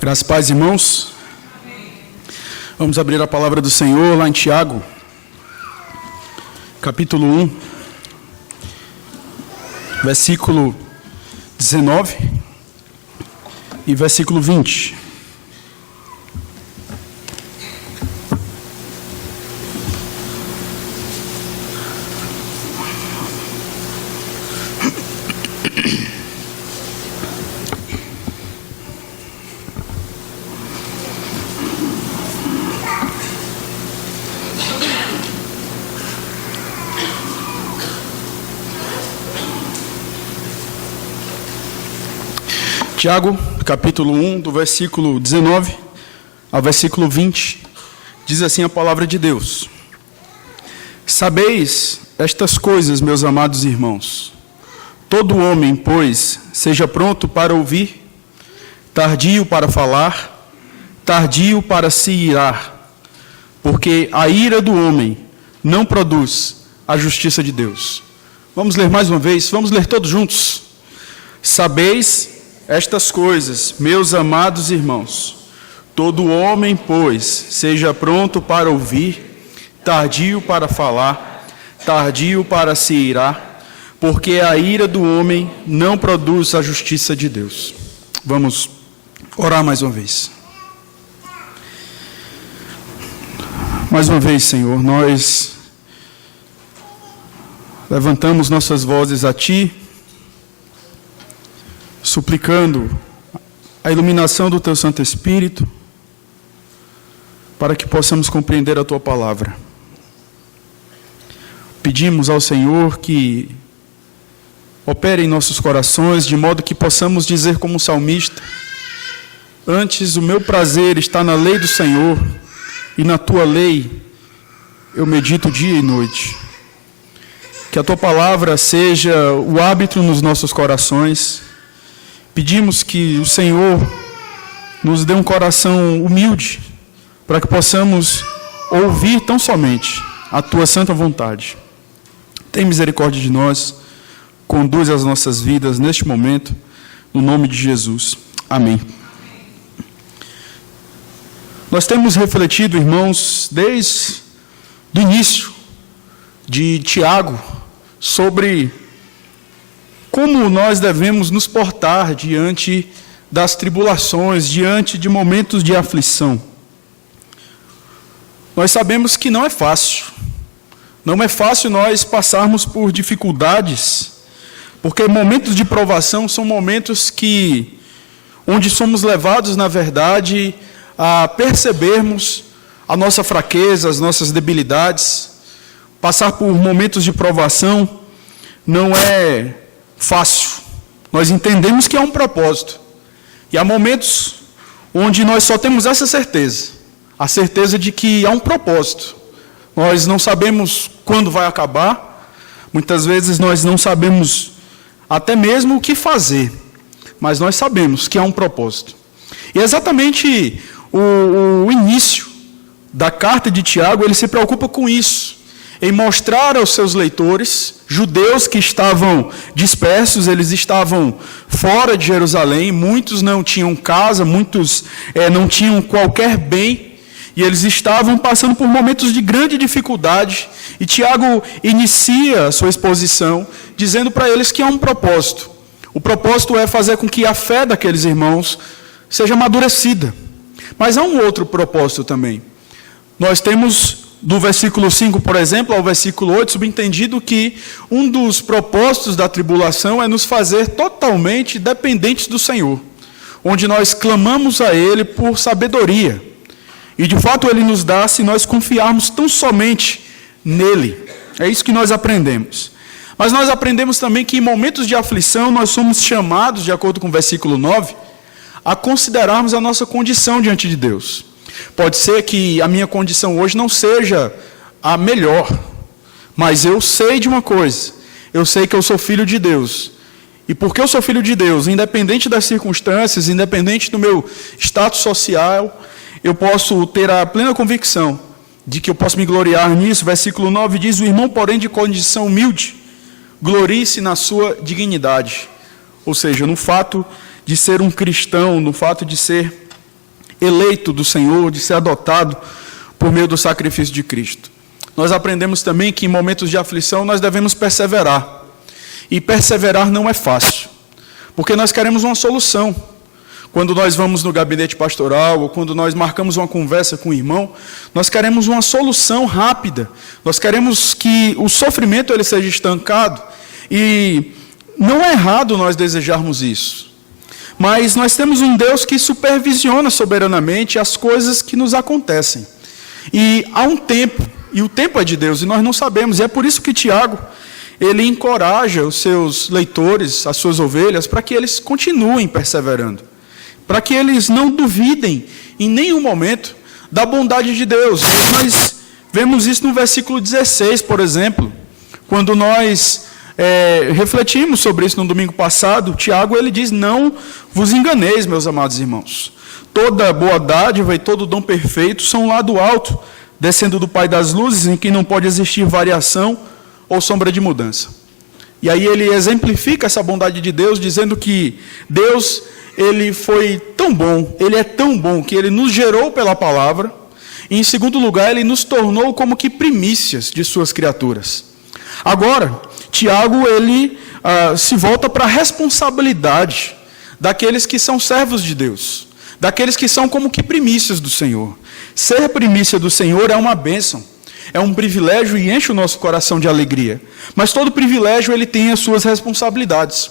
Graças a paz, irmãos. Vamos abrir a palavra do Senhor lá em Tiago, capítulo 1, versículo 19 e versículo 20. Tiago, capítulo 1, do versículo 19 ao versículo 20, diz assim a palavra de Deus: Sabeis estas coisas, meus amados irmãos. Todo homem, pois, seja pronto para ouvir, tardio para falar, tardio para se irar, porque a ira do homem não produz a justiça de Deus. Vamos ler mais uma vez, vamos ler todos juntos. Sabeis estas coisas, meus amados irmãos. Todo homem, pois, seja pronto para ouvir, tardio para falar, tardio para se irar, porque a ira do homem não produz a justiça de Deus. Vamos orar mais uma vez. Mais uma vez, Senhor, nós levantamos nossas vozes a Ti, suplicando a iluminação do Teu Santo Espírito, para que possamos compreender a Tua palavra. Pedimos ao Senhor que opere em nossos corações, de modo que possamos dizer como salmista: antes o meu prazer está na lei do Senhor, e na Tua lei eu medito dia e noite. Que a Tua palavra seja o hábito nos nossos corações. Pedimos que o Senhor nos dê um coração humilde, para que possamos ouvir tão somente a Tua santa vontade. Tem misericórdia de nós, conduz as nossas vidas neste momento, no nome de Jesus. Amém. Nós temos refletido, irmãos, desde o início de Tiago, sobre como nós devemos nos portar diante das tribulações, diante de momentos de aflição. Nós sabemos que não é fácil. Não é fácil nós passarmos por dificuldades, porque momentos de provação são momentos onde somos levados, na verdade, a percebermos a nossa fraqueza, as nossas debilidades. Passar por momentos de provação não é fácil. Nós entendemos que há um propósito. E há momentos onde nós só temos essa certeza. A certeza de que há um propósito. Nós não sabemos quando vai acabar. Muitas vezes nós não sabemos até mesmo o que fazer. Mas nós sabemos que há um propósito. E exatamente o início da carta de Tiago, ele se preocupa com isso. Em mostrar aos seus leitores, judeus que estavam dispersos, eles estavam fora de Jerusalém, muitos não tinham casa, muitos não tinham qualquer bem, e eles estavam passando por momentos de grande dificuldade, e Tiago inicia a sua exposição dizendo para eles que há um propósito. O propósito é fazer com que a fé daqueles irmãos seja amadurecida. Mas há um outro propósito também. Nós temos, do versículo 5, por exemplo, ao versículo 8, subentendido que um dos propósitos da tribulação é nos fazer totalmente dependentes do Senhor, onde nós clamamos a Ele por sabedoria. E de fato Ele nos dá se nós confiarmos tão somente nele. É isso que nós aprendemos. Mas nós aprendemos também que em momentos de aflição nós somos chamados, de acordo com o versículo 9, a considerarmos a nossa condição diante de Deus. Pode ser que a minha condição hoje não seja a melhor, mas eu sei de uma coisa: eu sei que eu sou filho de Deus. E porque eu sou filho de Deus, independente das circunstâncias, independente do meu status social, eu posso ter a plena convicção de que eu posso me gloriar nisso. Versículo 9 diz: o irmão, porém, de condição humilde, glorie-se na sua dignidade. Ou seja, no fato de ser um cristão, no fato de ser eleito do Senhor, de ser adotado por meio do sacrifício de Cristo. Nós aprendemos também que em momentos de aflição nós devemos perseverar. E perseverar não é fácil, porque nós queremos uma solução. Quando nós vamos no gabinete pastoral, ou quando nós marcamos uma conversa com o irmão, nós queremos uma solução rápida. Nós queremos que o sofrimento ele seja estancado. E não é errado nós desejarmos isso. Mas nós temos um Deus que supervisiona soberanamente as coisas que nos acontecem. E há um tempo, e o tempo é de Deus, e nós não sabemos. E é por isso que Tiago, ele encoraja os seus leitores, as suas ovelhas, para que eles continuem perseverando. Para que eles não duvidem em nenhum momento da bondade de Deus. Nós vemos isso no versículo 16, por exemplo, quando nós refletimos sobre isso no domingo passado. Tiago ele diz: não vos enganeis, meus amados irmãos. Toda boa dádiva e todo dom perfeito são lá do alto, descendo do Pai das luzes, em quem não pode existir variação ou sombra de mudança. E aí ele exemplifica essa bondade de Deus, dizendo que Deus, ele foi tão bom, ele é tão bom, que ele nos gerou pela palavra, e em segundo lugar, ele nos tornou como que primícias de suas criaturas. Agora, Tiago, ele se volta para a responsabilidade daqueles que são servos de Deus, daqueles que são como que primícias do Senhor. Ser primícia do Senhor é uma bênção, é um privilégio e enche o nosso coração de alegria. Mas todo privilégio ele tem as suas responsabilidades.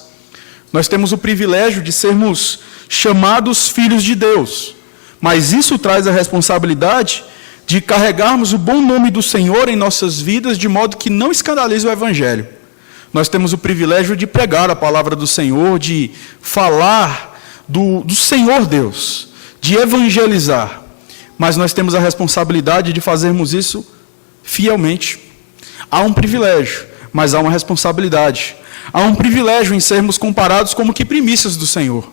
Nós temos o privilégio de sermos chamados filhos de Deus, mas isso traz a responsabilidade de carregarmos o bom nome do Senhor em nossas vidas, de modo que não escandalize o Evangelho. Nós temos o privilégio de pregar a palavra do Senhor, de falar do Senhor Deus, de evangelizar. Mas nós temos a responsabilidade de fazermos isso fielmente. Há um privilégio, mas há uma responsabilidade. Há um privilégio em sermos comparados como que primícias do Senhor,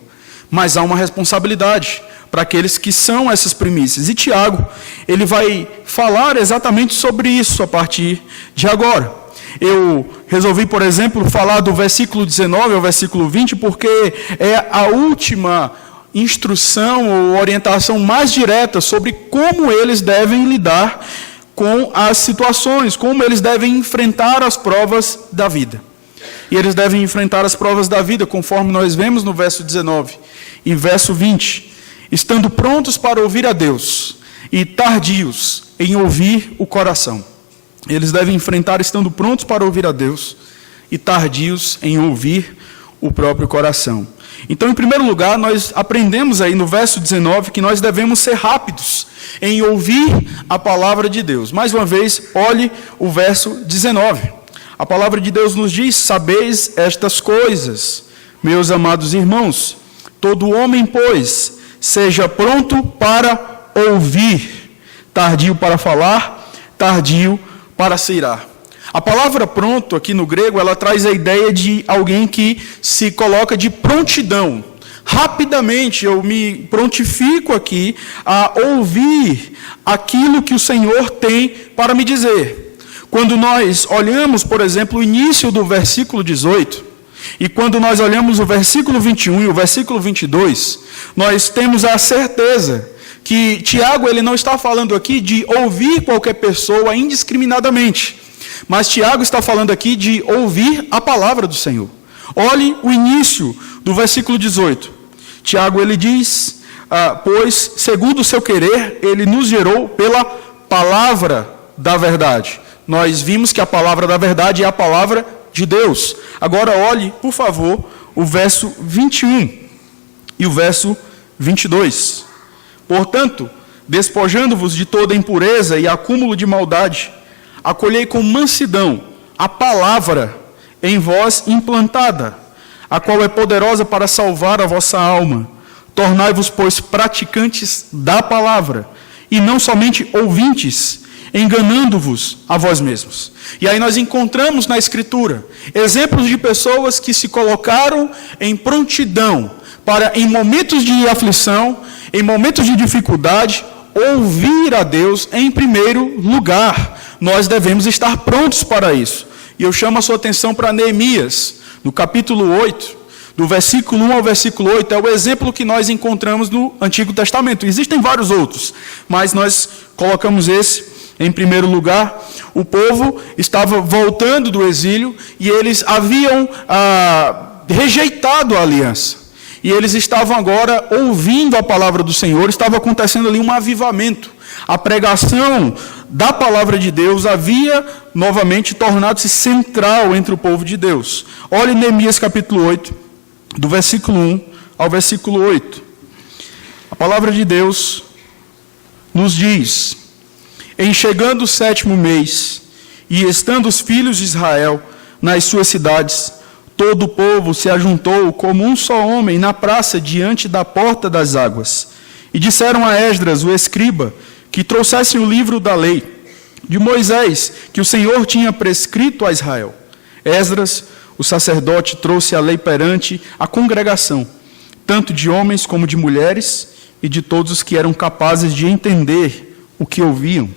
mas há uma responsabilidade para aqueles que são essas primícias. E Tiago, ele vai falar exatamente sobre isso a partir de agora. Eu resolvi, por exemplo, falar do versículo 19 ao versículo 20, porque é a última instrução ou orientação mais direta sobre como eles devem lidar com as situações, como eles devem enfrentar as provas da vida. E eles devem enfrentar as provas da vida, conforme nós vemos no verso 19 e verso 20, estando prontos para ouvir a Deus e tardios em ouvir o coração. Eles devem enfrentar estando prontos para ouvir a Deus e tardios em ouvir o próprio coração. Então, em primeiro lugar, nós aprendemos aí no verso 19 que nós devemos ser rápidos em ouvir a palavra de Deus. Mais uma vez, olhe o verso 19. A palavra de Deus nos diz: sabeis estas coisas, meus amados irmãos. Todo homem, pois, seja pronto para ouvir, tardio para falar, tardio para se irar. A palavra pronto aqui no grego, ela traz a ideia de alguém que se coloca de prontidão. Rapidamente eu me prontifico aqui a ouvir aquilo que o Senhor tem para me dizer. Quando nós olhamos, por exemplo, o início do versículo 18, e quando nós olhamos o versículo 21 e o versículo 22, nós temos a certeza que Tiago ele não está falando aqui de ouvir qualquer pessoa indiscriminadamente, mas Tiago está falando aqui de ouvir a palavra do Senhor. Olhe o início do versículo 18. Tiago ele diz: pois, segundo o seu querer, ele nos gerou pela palavra da verdade. Nós vimos que a palavra da verdade é a palavra de Deus. Agora olhe, por favor, o verso 21 e o verso 22. Portanto, despojando-vos de toda impureza e acúmulo de maldade, acolhei com mansidão a palavra em vós implantada, a qual é poderosa para salvar a vossa alma. Tornai-vos, pois, praticantes da palavra, e não somente ouvintes, enganando-vos a vós mesmos. E aí nós encontramos na Escritura exemplos de pessoas que se colocaram em prontidão para, em momentos de aflição, em momentos de dificuldade, ouvir a Deus em primeiro lugar. Nós devemos estar prontos para isso. E eu chamo a sua atenção para Neemias, no capítulo 8, do versículo 1 ao versículo 8, é o exemplo que nós encontramos no Antigo Testamento. Existem vários outros, mas nós colocamos esse em primeiro lugar. O povo estava voltando do exílio e eles haviam rejeitado a aliança. E eles estavam agora ouvindo a palavra do Senhor, estava acontecendo ali um avivamento. A pregação da palavra de Deus havia novamente tornado-se central entre o povo de Deus. Olhe Neemias capítulo 8, do versículo 1 ao versículo 8. A palavra de Deus nos diz: em chegando o 7º mês, e estando os filhos de Israel nas suas cidades, todo o povo se ajuntou como um só homem na praça diante da porta das águas. E disseram a Esdras, o escriba, que trouxessem o livro da lei de Moisés, que o Senhor tinha prescrito a Israel. Esdras, o sacerdote, trouxe a lei perante a congregação, tanto de homens como de mulheres, e de todos os que eram capazes de entender o que ouviam.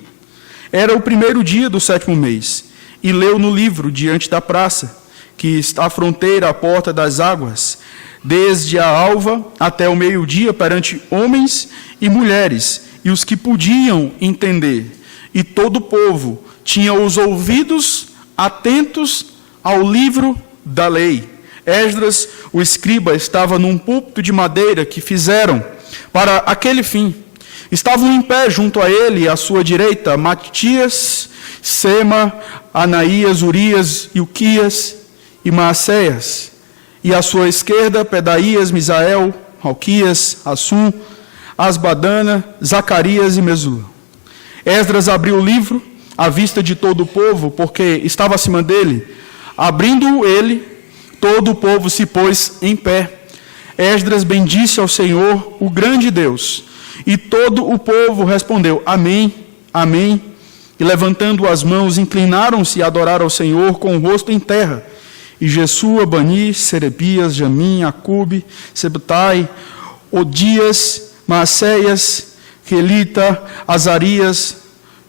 Era o 1º dia do 7º mês, e leu no livro diante da praça, que está à fronteira à porta das águas, desde a alva até o meio-dia, perante homens e mulheres, e os que podiam entender. E todo o povo tinha os ouvidos atentos ao livro da lei. Esdras, o escriba, estava num púlpito de madeira que fizeram para aquele fim. Estavam em pé junto a ele, à sua direita, Matias, Sema, Anaías, Urias, Ilquias e Maacéias. E à sua esquerda, Pedaías, Misael, Malquias, Assum, Asbadana, Zacarias e Mesula. Esdras abriu o livro à vista de todo o povo, porque estava acima dele. Abrindo ele, todo o povo se pôs em pé. Esdras bendisse ao Senhor, o grande Deus. E todo o povo respondeu: Amém, Amém. E levantando as mãos, inclinaram-se a adorar ao Senhor com o rosto em terra. E Jesua, Bani, Serebias, Jamim, Acube, Sebutai, Odias, Maacéias, Quelita, Azarias,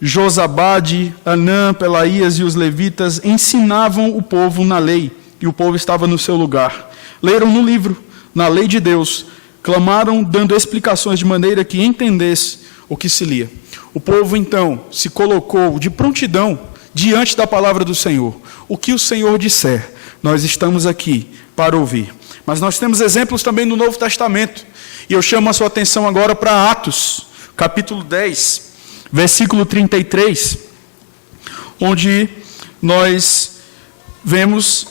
Josabade, Anã, Pelaías e os levitas ensinavam o povo na lei, e o povo estava no seu lugar. Leram no livro, na lei de Deus, clamaram dando explicações de maneira que entendesse o que se lia. O povo então se colocou de prontidão diante da palavra do Senhor. O que o Senhor disser, nós estamos aqui para ouvir. Mas nós temos exemplos também no Novo Testamento. E eu chamo a sua atenção agora para Atos, capítulo 10, versículo 33, onde nós vemos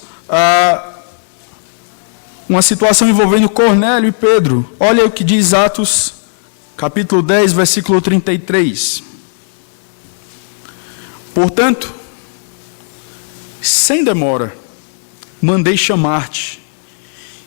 uma situação envolvendo Cornélio e Pedro. Olha o que diz Atos, capítulo 10, versículo 33. Portanto, sem demora, mandei chamar-te,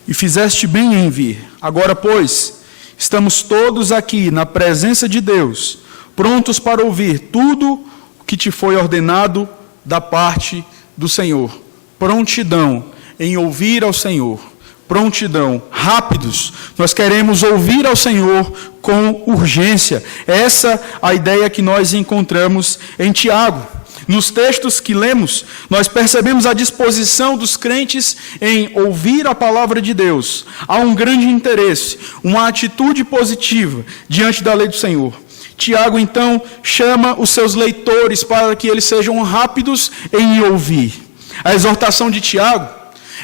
e fizeste bem em vir. Agora, pois, estamos todos aqui na presença de Deus, prontos para ouvir tudo o que te foi ordenado da parte do Senhor. Prontidão em ouvir ao Senhor. Prontidão, rápidos. Nós queremos ouvir ao Senhor com urgência. Essa é a ideia que nós encontramos em Tiago. Nos textos que lemos, nós percebemos a disposição dos crentes em ouvir a palavra de Deus. Há um grande interesse, uma atitude positiva diante da lei do Senhor. Tiago, então, chama os seus leitores para que eles sejam rápidos em ouvir. A exortação de Tiago,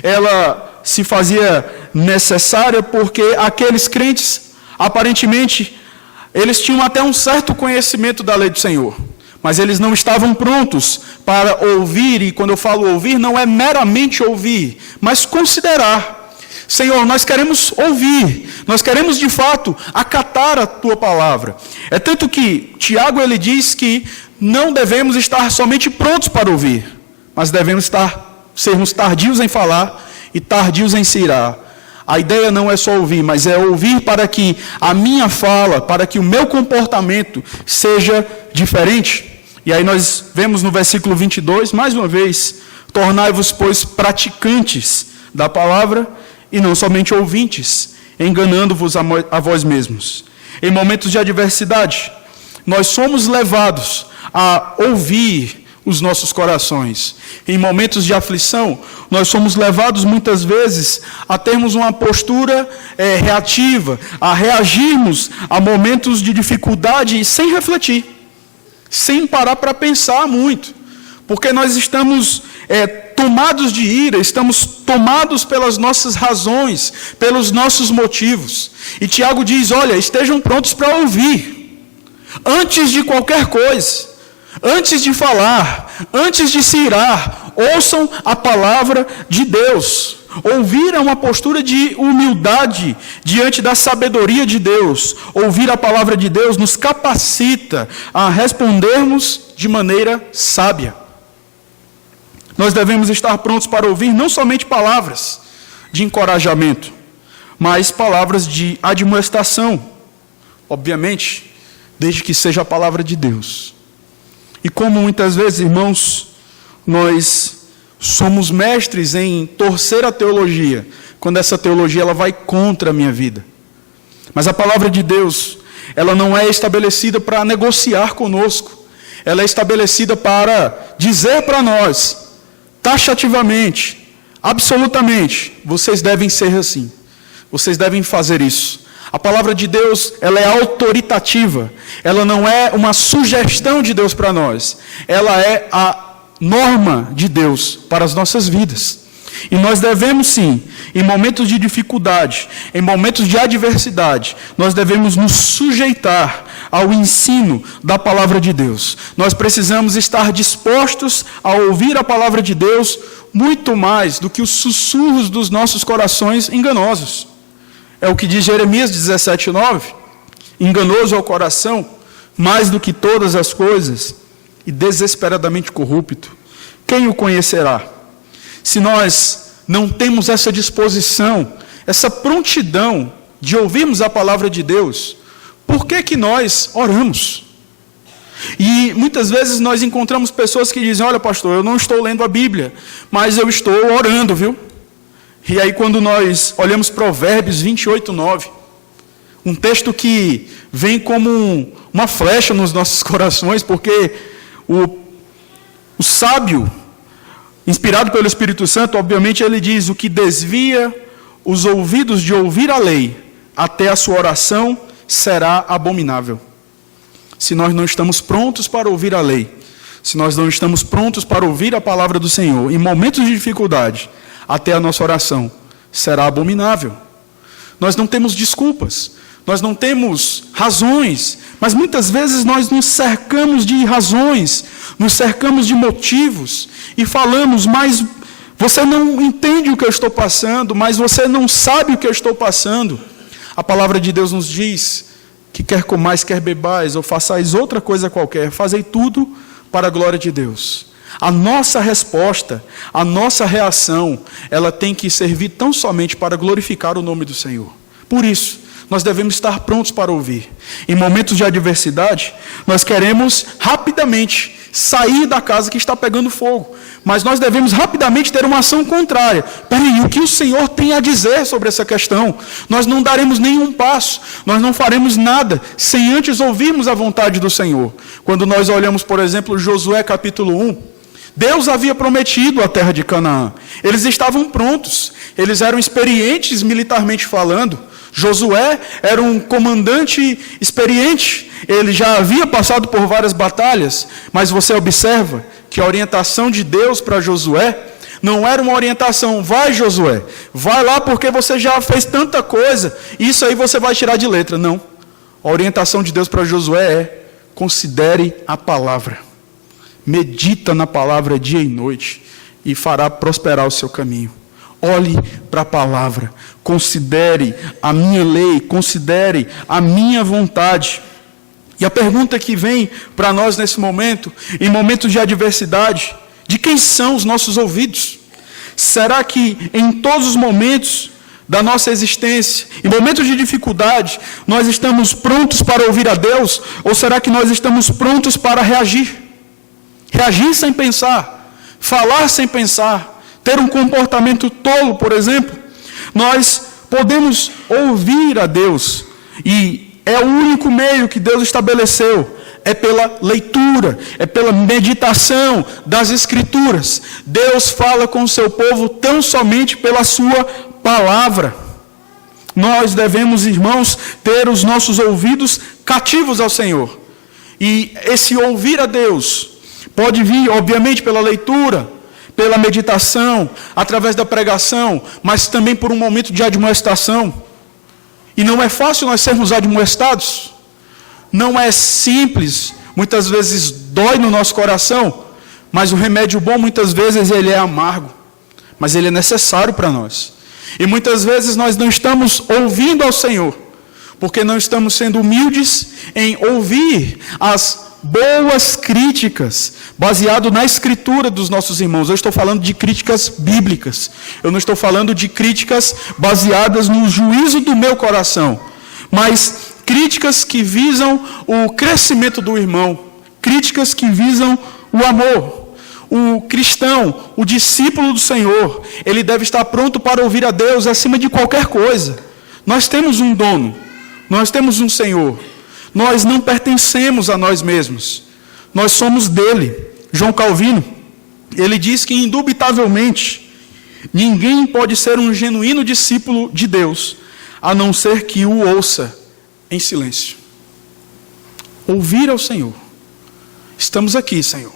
ela se fazia necessária porque aqueles crentes, aparentemente, eles tinham até um certo conhecimento da lei do Senhor. Mas eles não estavam prontos para ouvir, e quando eu falo ouvir, não é meramente ouvir, mas considerar. Senhor, nós queremos ouvir, nós queremos de fato acatar a Tua palavra. É tanto que Tiago ele diz que não devemos estar somente prontos para ouvir, mas devemos sermos tardios em falar e tardios em se irar. A ideia não é só ouvir, mas é ouvir para que a minha fala, para que o meu comportamento seja diferente. E aí nós vemos no versículo 22, mais uma vez, tornai-vos, pois, praticantes da palavra e não somente ouvintes, enganando-vos a vós mesmos. Em momentos de adversidade, nós somos levados a ouvir os nossos corações. Em momentos de aflição, nós somos levados muitas vezes a termos uma postura reativa, a reagirmos a momentos de dificuldade sem refletir, sem parar para pensar muito, porque nós estamos tomados de ira, estamos tomados pelas nossas razões, pelos nossos motivos. E Tiago diz, olha, estejam prontos para ouvir, antes de qualquer coisa. Antes de falar, antes de se irar, ouçam a palavra de Deus. Ouvir é uma postura de humildade diante da sabedoria de Deus. Ouvir a palavra de Deus nos capacita a respondermos de maneira sábia. Nós devemos estar prontos para ouvir não somente palavras de encorajamento, mas palavras de admoestação. Obviamente, desde que seja a palavra de Deus. E como muitas vezes, irmãos, nós somos mestres em torcer a teologia, quando essa teologia ela vai contra a minha vida. Mas a palavra de Deus, ela não é estabelecida para negociar conosco. Ela é estabelecida para dizer para nós, taxativamente, absolutamente, vocês devem ser assim. Vocês devem fazer isso. A palavra de Deus, ela é autoritativa. Ela não é uma sugestão de Deus para nós. Ela é a norma de Deus para as nossas vidas. E nós devemos sim, em momentos de dificuldade, em momentos de adversidade, nós devemos nos sujeitar ao ensino da palavra de Deus. Nós precisamos estar dispostos a ouvir a palavra de Deus muito mais do que os sussurros dos nossos corações enganosos. É o que diz Jeremias 17:9, enganoso é o coração, mais do que todas as coisas, e desesperadamente corrupto. Quem o conhecerá? Se nós não temos essa disposição, essa prontidão de ouvirmos a palavra de Deus, por que nós oramos? E muitas vezes nós encontramos pessoas que dizem, olha pastor, eu não estou lendo a Bíblia, mas eu estou orando, viu? E aí quando nós olhamos Provérbios 28:9, um texto que vem como uma flecha nos nossos corações, porque o sábio, inspirado pelo Espírito Santo, obviamente ele diz, o que desvia os ouvidos de ouvir a lei, até a sua oração será abominável. Se nós não estamos prontos para ouvir a lei, se nós não estamos prontos para ouvir a palavra do Senhor, em momentos de dificuldade, até a nossa oração será abominável. Nós não temos desculpas, nós não temos razões, mas muitas vezes nós nos cercamos de razões, nos cercamos de motivos e falamos, mas você não entende o que eu estou passando, mas você não sabe o que eu estou passando. A palavra de Deus nos diz que quer comais, quer bebais, ou façais outra coisa qualquer, fazei tudo para a glória de Deus. A nossa resposta, a nossa reação, ela tem que servir tão somente para glorificar o nome do Senhor. Por isso, nós devemos estar prontos para ouvir. Em momentos de adversidade, nós queremos rapidamente sair da casa que está pegando fogo. Mas nós devemos rapidamente ter uma ação contrária. Peraí, o que o Senhor tem a dizer sobre essa questão? Nós não daremos nenhum passo, nós não faremos nada, sem antes ouvirmos a vontade do Senhor. Quando nós olhamos, por exemplo, Josué capítulo 1, Deus havia prometido a terra de Canaã. Eles estavam prontos, eles eram experientes militarmente falando. Josué era um comandante experiente, ele já havia passado por várias batalhas, mas você observa que a orientação de Deus para Josué não era uma orientação, vai Josué, vai lá porque você já fez tanta coisa, isso aí você vai tirar de letra. Não, a orientação de Deus para Josué é, considere a palavra, medita na palavra dia e noite, e fará prosperar o seu caminho. Olhe para a palavra, considere a minha lei, considere a minha vontade. E a pergunta que vem para nós nesse momento, em momentos de adversidade, de quem são os nossos ouvidos? Será que em todos os momentos da nossa existência, em momentos de dificuldade, nós estamos prontos para ouvir a Deus? Ou será que nós estamos prontos para reagir? Reagir sem pensar, falar sem pensar, ter um comportamento tolo, por exemplo. Nós podemos ouvir a Deus, e é o único meio que Deus estabeleceu, é pela leitura, é pela meditação das Escrituras. Deus fala com o seu povo tão somente pela sua palavra. Nós devemos, irmãos, ter os nossos ouvidos cativos ao Senhor. E esse ouvir a Deus pode vir, obviamente, pela leitura, pela meditação, através da pregação, mas também por um momento de admoestação. E não é fácil nós sermos admoestados. Não é simples, muitas vezes dói no nosso coração, mas o remédio bom muitas vezes ele é amargo, mas ele é necessário para nós. E muitas vezes nós não estamos ouvindo ao Senhor, porque não estamos sendo humildes em ouvir as boas críticas, baseado na Escritura dos nossos irmãos. Eu estou falando de críticas bíblicas, eu não estou falando de críticas baseadas no juízo do meu coração, mas críticas que visam o crescimento do irmão, críticas que visam o amor. O cristão, o discípulo do Senhor, ele deve estar pronto para ouvir a Deus acima de qualquer coisa. Nós temos um dono, nós temos um Senhor, nós não pertencemos a nós mesmos, nós somos dele. João Calvino, ele diz que indubitavelmente, ninguém pode ser um genuíno discípulo de Deus, a não ser que o ouça em silêncio. Ouvir ao Senhor. Estamos aqui, Senhor.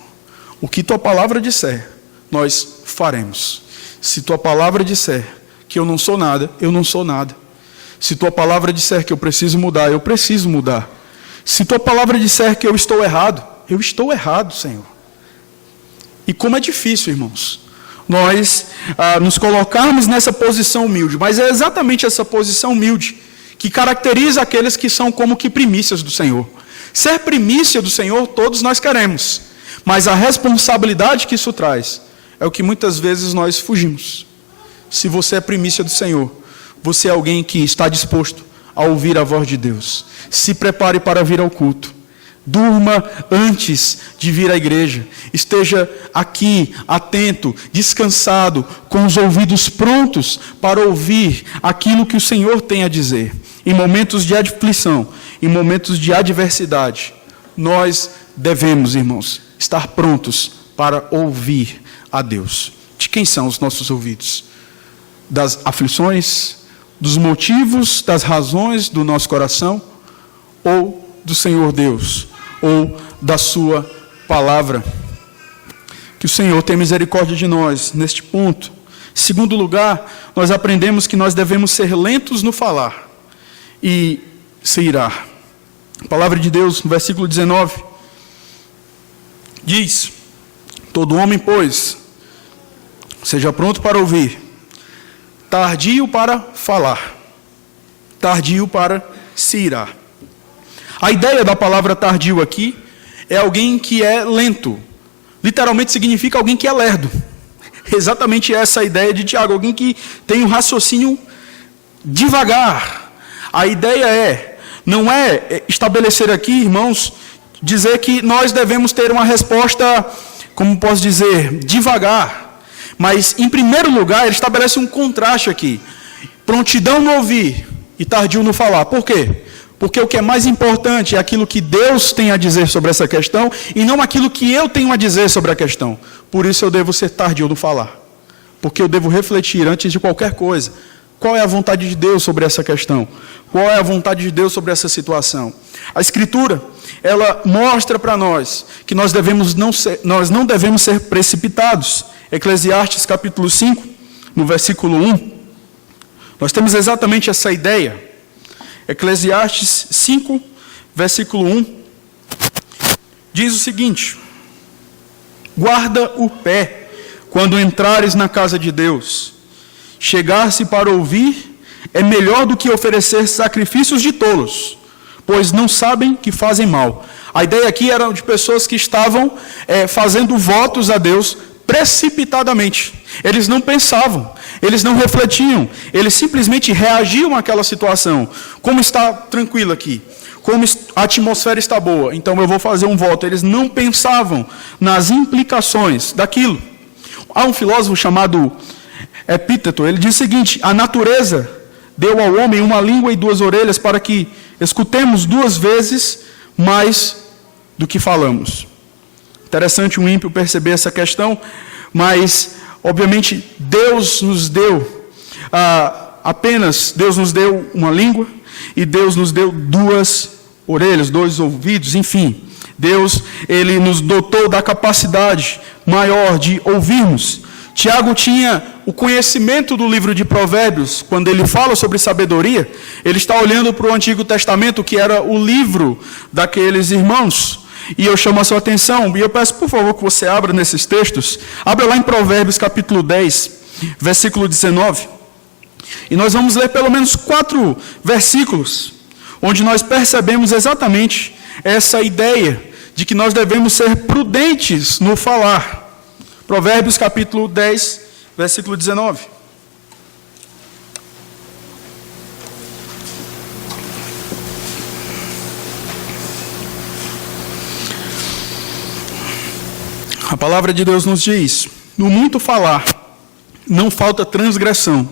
O que tua palavra disser, nós faremos. Se tua palavra disser que eu não sou nada, eu não sou nada. Se tua palavra disser que eu preciso mudar, eu preciso mudar. Se tua palavra disser que eu estou errado, Senhor. E como é difícil, irmãos, nós nos colocarmos nessa posição humilde, mas é exatamente essa posição humilde que caracteriza aqueles que são como que primícias do Senhor. Ser primícia do Senhor, todos nós queremos. Mas a responsabilidade que isso traz é o que muitas vezes nós fugimos. Se você é primícia do Senhor, você é alguém que está disposto a ouvir a voz de Deus. Se prepare para vir ao culto. Durma antes de vir à igreja. Esteja aqui, atento, descansado, com os ouvidos prontos para ouvir aquilo que o Senhor tem a dizer. Em momentos de aflição, em momentos de adversidade, nós devemos, irmãos, estar prontos para ouvir a Deus. De quem são os nossos ouvidos? Das aflições, dos motivos, das razões do nosso coração, ou do Senhor Deus, ou da sua palavra? Que o Senhor tenha misericórdia de nós neste ponto. Em segundo lugar, nós aprendemos que nós devemos ser lentos no falar e se irar. A palavra de Deus, no versículo 19, diz: todo homem, pois, seja pronto para ouvir, tardio para falar, tardio para se irar. A ideia da palavra tardio aqui é alguém que é lento. Literalmente significa alguém que é lerdo. Exatamente essa a ideia de Tiago, alguém que tem um raciocínio devagar. A ideia não é estabelecer aqui, irmãos, dizer que nós devemos ter uma resposta, como posso dizer, devagar. Mas, em primeiro lugar, ele estabelece um contraste aqui. Prontidão no ouvir e tardio no falar. Por quê? Porque o que é mais importante é aquilo que Deus tem a dizer sobre essa questão e não aquilo que eu tenho a dizer sobre a questão. Por isso eu devo ser tardio no falar. Porque eu devo refletir antes de qualquer coisa. Qual é a vontade de Deus sobre essa questão? Qual é a vontade de Deus sobre essa situação? A Escritura, ela mostra para nós que nós não devemos ser precipitados. Eclesiastes capítulo 5, no versículo 1, nós temos exatamente essa ideia. Eclesiastes 5, versículo 1, diz o seguinte: guarda o pé quando entrares na casa de Deus. Chegar-se para ouvir é melhor do que oferecer sacrifícios de tolos, pois não sabem que fazem mal. A ideia aqui era de pessoas que estavam fazendo votos a Deus precipitadamente. Eles não pensavam, eles não refletiam, eles simplesmente reagiam àquela situação. Como está tranquilo aqui, como a atmosfera está boa, então eu vou fazer um voto. Eles não pensavam nas implicações daquilo. Há um filósofo chamado Epíteto, ele diz o seguinte: a natureza deu ao homem uma língua e duas orelhas para que escutemos duas vezes mais do que falamos. Interessante um ímpio perceber essa questão, mas, obviamente, Deus nos deu Deus nos deu uma língua e Deus nos deu 2 orelhas, 2 ouvidos, enfim. Deus, Ele nos dotou da capacidade maior de ouvirmos. Tiago tinha o conhecimento do livro de Provérbios. Quando ele fala sobre sabedoria, ele está olhando para o Antigo Testamento, que era o livro daqueles irmãos. E eu chamo a sua atenção, e eu peço por favor que você abra nesses textos. Abra lá em Provérbios capítulo 10, versículo 19. E nós vamos ler pelo menos 4 versículos, onde nós percebemos exatamente essa ideia de que nós devemos ser prudentes no falar. Provérbios capítulo 10, versículo 19. A palavra de Deus nos diz: no muito falar não falta transgressão,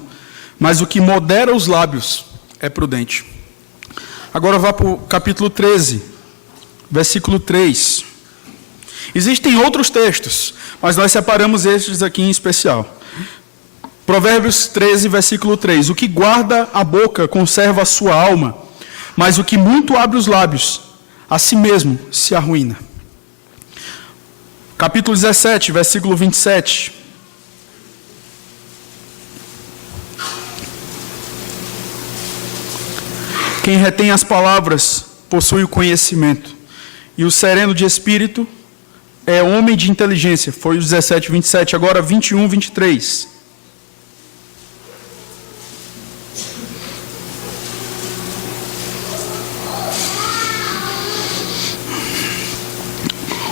mas o que modera os lábios é prudente. Agora vá para o capítulo 13, versículo 3. Existem outros textos, mas nós separamos estes aqui em especial. Provérbios 13, versículo 3. O que guarda a boca conserva a sua alma, mas o que muito abre os lábios, a si mesmo se arruína. Capítulo 17, versículo 27. Quem retém as palavras possui o conhecimento, e o sereno de espírito é homem de inteligência. Foi o 17, 27, agora 21, 23.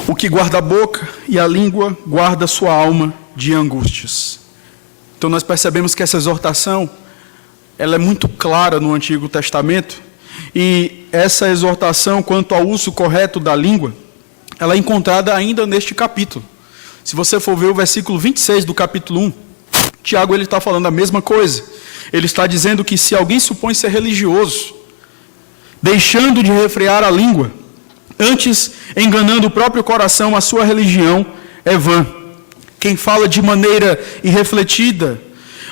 O que guarda a boca e a língua guarda sua alma de angústias. Então nós percebemos que essa exortação, ela é muito clara no Antigo Testamento, e essa exortação quanto ao uso correto da língua, ela é encontrada ainda neste capítulo. Se você for ver o versículo 26 do capítulo 1, Tiago ele está falando a mesma coisa. Ele está dizendo que se alguém supõe ser religioso, deixando de refrear a língua, antes enganando o próprio coração, a sua religião é vã. Quem fala de maneira irrefletida,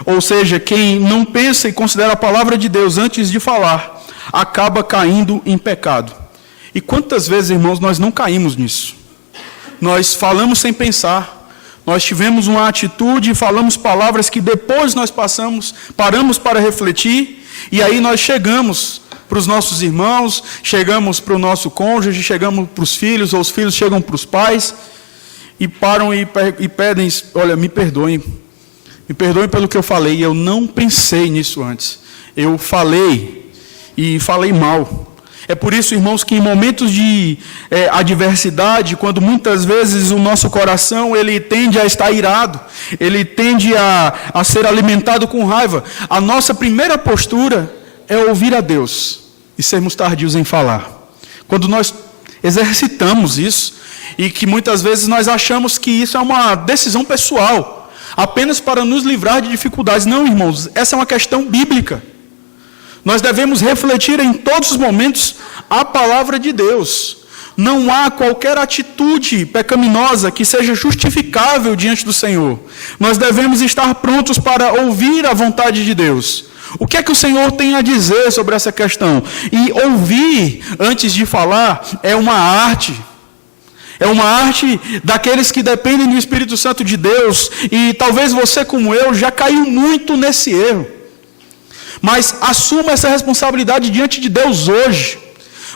ou seja, quem não pensa e considera a palavra de Deus antes de falar, acaba caindo em pecado. E quantas vezes, irmãos, nós não caímos nisso? Nós falamos sem pensar, nós tivemos uma atitude, falamos palavras que depois nós paramos para refletir, e aí nós chegamos para os nossos irmãos, chegamos para o nosso cônjuge, chegamos para os filhos, ou os filhos chegam para os pais, e param e pedem: olha, me perdoem pelo que eu falei, eu não pensei nisso antes, eu falei, e falei mal. É por isso, irmãos, que em momentos de adversidade, quando muitas vezes o nosso coração ele tende a estar irado, ele tende a ser alimentado com raiva, a nossa primeira postura é ouvir a Deus e sermos tardios em falar. Quando nós exercitamos isso, e que muitas vezes nós achamos que isso é uma decisão pessoal, apenas para nos livrar de dificuldades. Não, irmãos, essa é uma questão bíblica. Nós devemos refletir em todos os momentos a palavra de Deus. Não há qualquer atitude pecaminosa que seja justificável diante do Senhor. Nós devemos estar prontos para ouvir a vontade de Deus. O que é que o Senhor tem a dizer sobre essa questão? E ouvir antes de falar é uma arte. É uma arte daqueles que dependem do Espírito Santo de Deus. E talvez você, como eu, já caiu muito nesse erro. Mas assuma essa responsabilidade diante de Deus hoje.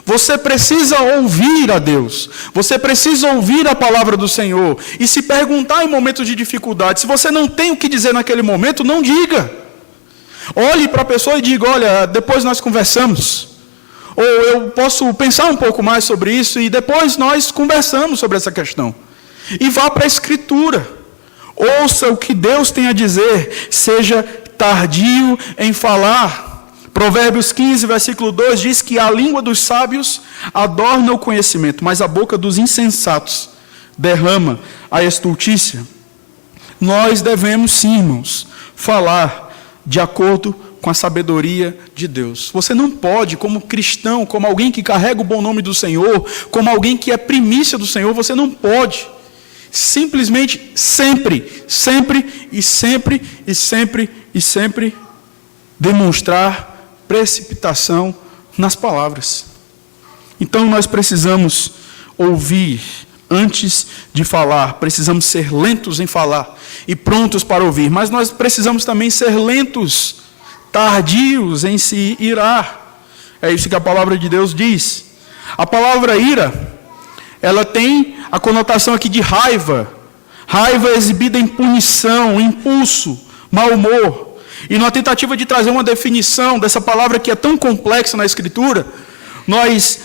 Você precisa ouvir a Deus. Você precisa ouvir a palavra do Senhor. E se perguntar em momentos de dificuldade, se você não tem o que dizer naquele momento, não diga. Olhe para a pessoa e diga: olha, depois nós conversamos. Ou eu posso pensar um pouco mais sobre isso e depois nós conversamos sobre essa questão. E vá para a Escritura. Ouça o que Deus tem a dizer. Seja tardio em falar. Provérbios 15, versículo 2 diz que a língua dos sábios adorna o conhecimento, mas a boca dos insensatos derrama a estultícia. Nós devemos, sim, irmãos, falar de acordo com a sabedoria de Deus. Você não pode, como cristão, como alguém que carrega o bom nome do Senhor, como alguém que é primícia do Senhor, você não pode simplesmente sempre demonstrar precipitação nas palavras. Então nós precisamos ouvir antes de falar, precisamos ser lentos em falar e prontos para ouvir, mas nós precisamos também ser lentos, tardios em se irar. É isso que a palavra de Deus diz. A palavra ira, ela tem a conotação aqui de raiva. Raiva exibida em punição, impulso, mau humor. E na tentativa de trazer uma definição dessa palavra que é tão complexa na Escritura, nós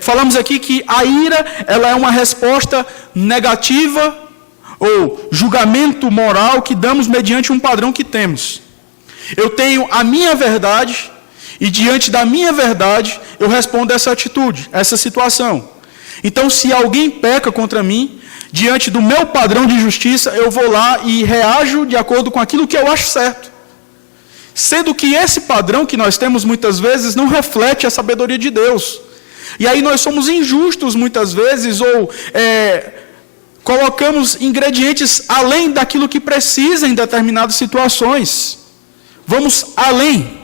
falamos aqui que a ira, ela é uma resposta negativa ou julgamento moral que damos mediante um padrão que temos. Eu tenho a minha verdade e diante da minha verdade eu respondo essa atitude, essa situação. Então, se alguém peca contra mim, diante do meu padrão de justiça, eu vou lá e reajo de acordo com aquilo que eu acho certo. Sendo que esse padrão que nós temos muitas vezes não reflete a sabedoria de Deus. E aí nós somos injustos muitas vezes, ou colocamos ingredientes além daquilo que precisa em determinadas situações. Vamos além.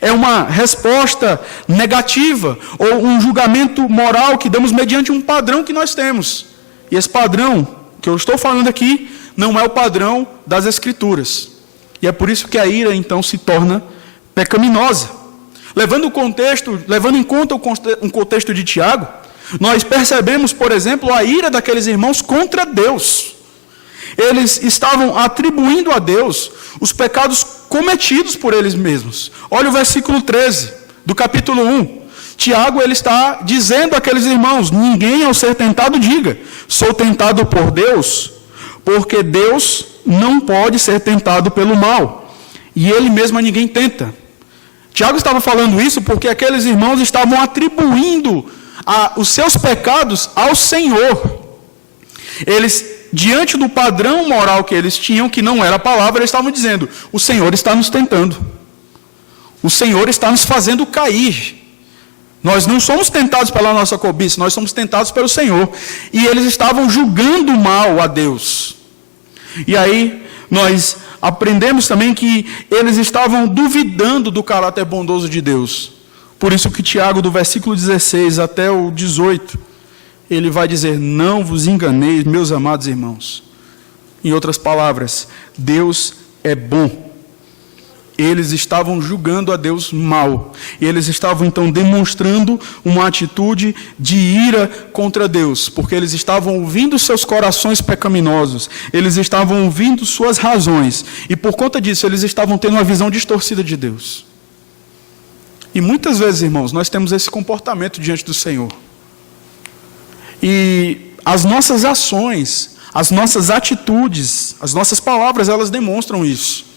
É uma resposta negativa, ou um julgamento moral que damos mediante um padrão que nós temos. E esse padrão que eu estou falando aqui não é o padrão das Escrituras. E é por isso que a ira, então, se torna pecaminosa. Levando em conta o contexto de Tiago, nós percebemos, por exemplo, a ira daqueles irmãos contra Deus. Eles estavam atribuindo a Deus os pecados cometidos por eles mesmos. Olha o versículo 13 do capítulo 1. Tiago, ele está dizendo àqueles irmãos: ninguém ao ser tentado diga, sou tentado por Deus, porque Deus não pode ser tentado pelo mal, e ele mesmo a ninguém tenta. Tiago estava falando isso porque aqueles irmãos estavam atribuindo os seus pecados ao Senhor. Eles, diante do padrão moral que eles tinham, que não era a palavra, eles estavam dizendo: o Senhor está nos tentando, o Senhor está nos fazendo cair. Nós não somos tentados pela nossa cobiça, nós somos tentados pelo Senhor. E eles estavam julgando mal a Deus. E aí nós aprendemos também que eles estavam duvidando do caráter bondoso de Deus. Por isso que Tiago, do versículo 16 até o 18, ele vai dizer: não vos enganeis, meus amados irmãos. Em outras palavras, Deus é bom. Eles estavam julgando a Deus mal. E eles estavam então demonstrando uma atitude de ira contra Deus, porque eles estavam ouvindo seus corações pecaminosos, eles estavam ouvindo suas razões, e por conta disso eles estavam tendo uma visão distorcida de Deus. E muitas vezes, irmãos, nós temos esse comportamento diante do Senhor. E as nossas ações, as nossas atitudes, as nossas palavras, elas demonstram isso.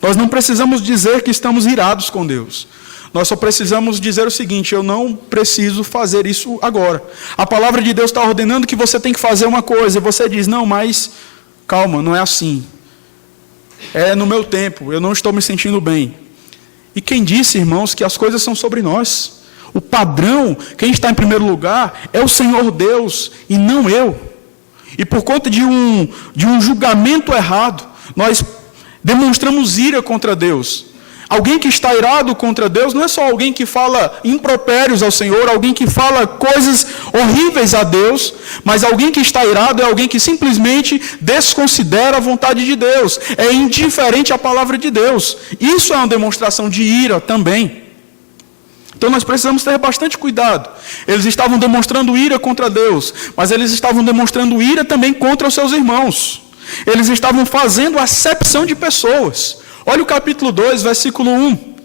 Nós não precisamos dizer que estamos irados com Deus. Nós só precisamos dizer o seguinte: eu não preciso fazer isso agora. A palavra de Deus está ordenando que você tem que fazer uma coisa, e você diz: não, mas calma, não é assim. É no meu tempo, eu não estou me sentindo bem. E quem disse, irmãos, que as coisas são sobre nós? O padrão, quem está em primeiro lugar, é o Senhor Deus, e não eu. E por conta de um julgamento errado, nós demonstramos ira contra Deus. Alguém que está irado contra Deus não é só alguém que fala impropérios ao Senhor, alguém que fala coisas horríveis a Deus, mas alguém que está irado é alguém que simplesmente desconsidera a vontade de Deus, é indiferente à palavra de Deus. Isso é uma demonstração de ira também. Então nós precisamos ter bastante cuidado. Eles estavam demonstrando ira contra Deus, mas eles estavam demonstrando ira também contra os seus irmãos. Eles estavam fazendo acepção de pessoas. Olha o capítulo 2, versículo 1.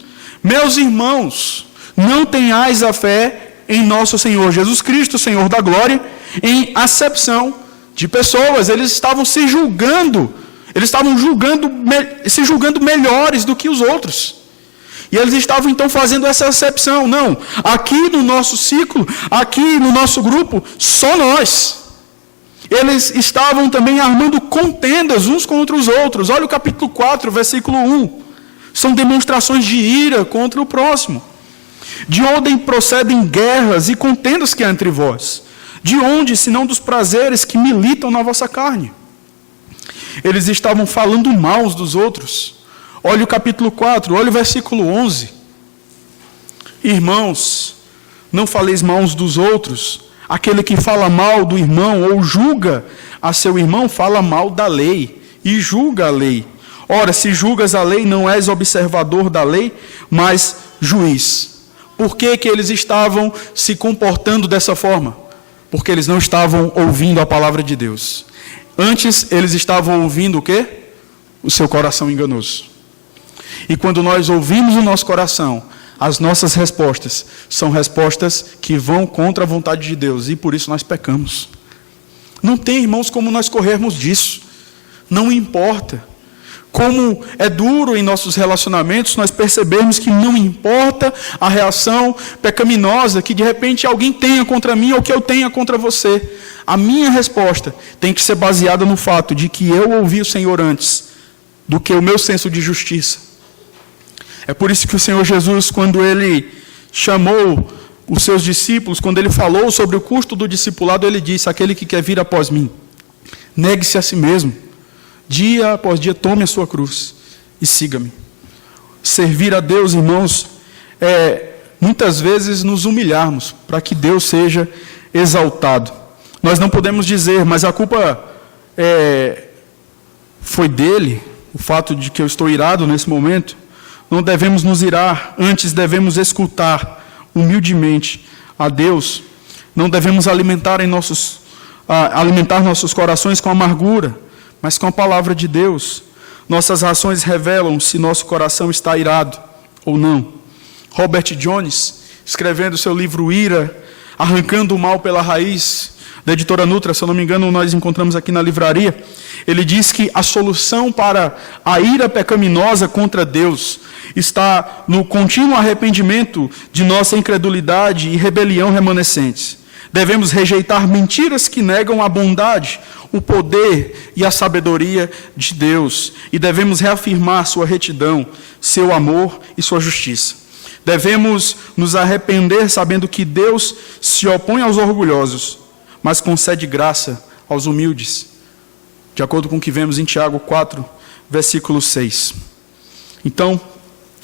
Meus irmãos, não tenhais a fé em nosso Senhor Jesus Cristo, Senhor da glória, em acepção de pessoas. Eles estavam se julgando se julgando melhores do que os outros. E eles estavam então fazendo essa acepção. Não, aqui no nosso ciclo, aqui no nosso grupo, só nós. Eles estavam também armando contendas uns contra os outros. Olha o capítulo 4, versículo 1. são demonstrações de ira contra o próximo. De onde procedem guerras e contendas que há entre vós? De onde, senão dos prazeres que militam na vossa carne? Eles estavam falando mal uns dos outros. Olha o capítulo 4, olha o versículo 11. Irmãos, não faleis mal uns dos outros. Aquele que fala mal do irmão ou julga a seu irmão, fala mal da lei e julga a lei. Ora, se julgas a lei, não és observador da lei, mas juiz. Por que eles estavam se comportando dessa forma? Porque eles não estavam ouvindo a palavra de Deus. Antes, eles estavam ouvindo o quê? O seu coração enganoso. E quando nós ouvimos o nosso coração, as nossas respostas são respostas que vão contra a vontade de Deus. E por isso nós pecamos. Não tem, irmãos, como nós corrermos disso. Não importa. Como é duro em nossos relacionamentos, nós percebemos que não importa a reação pecaminosa que de repente alguém tenha contra mim ou que eu tenha contra você. A minha resposta tem que ser baseada no fato de que eu ouvi o Senhor antes do que o meu senso de justiça. É por isso que o Senhor Jesus, quando Ele chamou os seus discípulos, quando Ele falou sobre o custo do discipulado, Ele disse: aquele que quer vir após mim, negue-se a si mesmo. Dia após dia, tome a sua cruz e siga-me. Servir a Deus, irmãos, é muitas vezes nos humilharmos para que Deus seja exaltado. Nós não podemos dizer, mas a culpa foi dele, o fato de que eu estou irado nesse momento. Não devemos nos irar, antes devemos escutar humildemente a Deus. Não devemos alimentar nossos corações com amargura, mas com a palavra de Deus. Nossas ações revelam se nosso coração está irado ou não. Robert Jones, escrevendo seu livro Ira, Arrancando o Mal pela Raiz, da editora Nutra, se eu não me engano, nós encontramos aqui na livraria, ele diz que a solução para a ira pecaminosa contra Deus está no contínuo arrependimento de nossa incredulidade e rebelião remanescentes. Devemos rejeitar mentiras que negam a bondade, o poder e a sabedoria de Deus. E devemos reafirmar sua retidão, seu amor e sua justiça. Devemos nos arrepender sabendo que Deus se opõe aos orgulhosos, mas concede graça aos humildes. De acordo com o que vemos em Tiago 4, versículo 6. Então,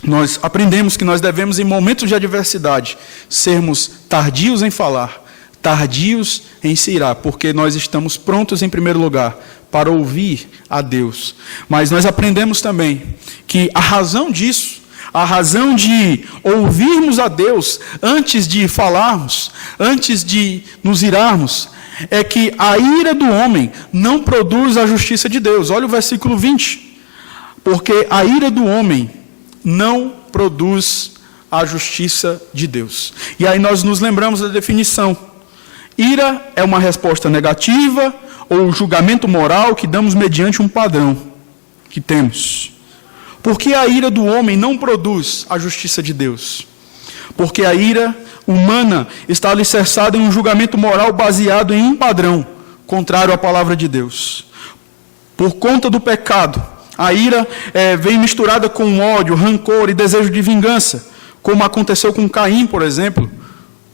nós aprendemos que nós devemos, em momentos de adversidade, sermos tardios em falar, tardios em se irar, porque nós estamos prontos, em primeiro lugar, para ouvir a Deus. Mas nós aprendemos também que a razão disso, a razão de ouvirmos a Deus antes de falarmos, antes de nos irarmos, é que a ira do homem não produz a justiça de Deus. Olha o versículo 20. Porque a ira do homem não produz a justiça de Deus. E aí nós nos lembramos da definição. Ira é uma resposta negativa ou julgamento moral que damos mediante um padrão que temos. Porque a ira do homem não produz a justiça de Deus. Porque a ira humana está alicerçada em um julgamento moral baseado em um padrão contrário à palavra de Deus. Por conta do pecado, a ira vem misturada com ódio, rancor e desejo de vingança, como aconteceu com Caim, por exemplo.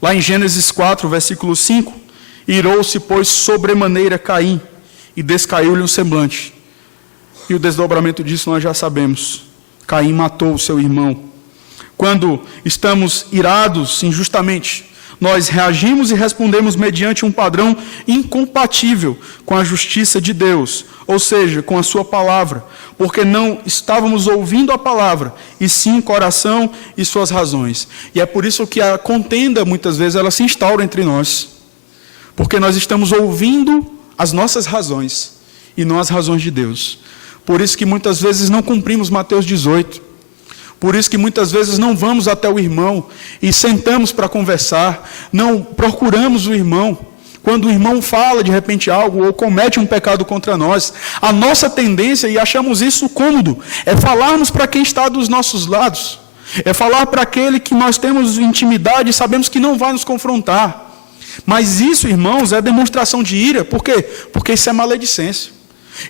Lá em Gênesis 4, versículo 5, irou-se, pois, sobremaneira Caim, e descaiu-lhe um semblante. E o desdobramento disso nós já sabemos. Caim matou o seu irmão. Quando estamos irados injustamente, nós reagimos e respondemos mediante um padrão incompatível com a justiça de Deus, ou seja, com a sua palavra, porque não estávamos ouvindo a palavra, e sim o coração e suas razões. E é por isso que a contenda, muitas vezes, ela se instaura entre nós, porque nós estamos ouvindo as nossas razões, e não as razões de Deus. Por isso que muitas vezes não cumprimos Mateus 18, por isso que muitas vezes não vamos até o irmão e sentamos para conversar, não procuramos o irmão. Quando o irmão fala de repente algo ou comete um pecado contra nós, a nossa tendência, e achamos isso cômodo, é falarmos para quem está dos nossos lados. É falar para aquele que nós temos intimidade e sabemos que não vai nos confrontar. Mas isso, irmãos, é demonstração de ira. Por quê? Porque isso é maledicência.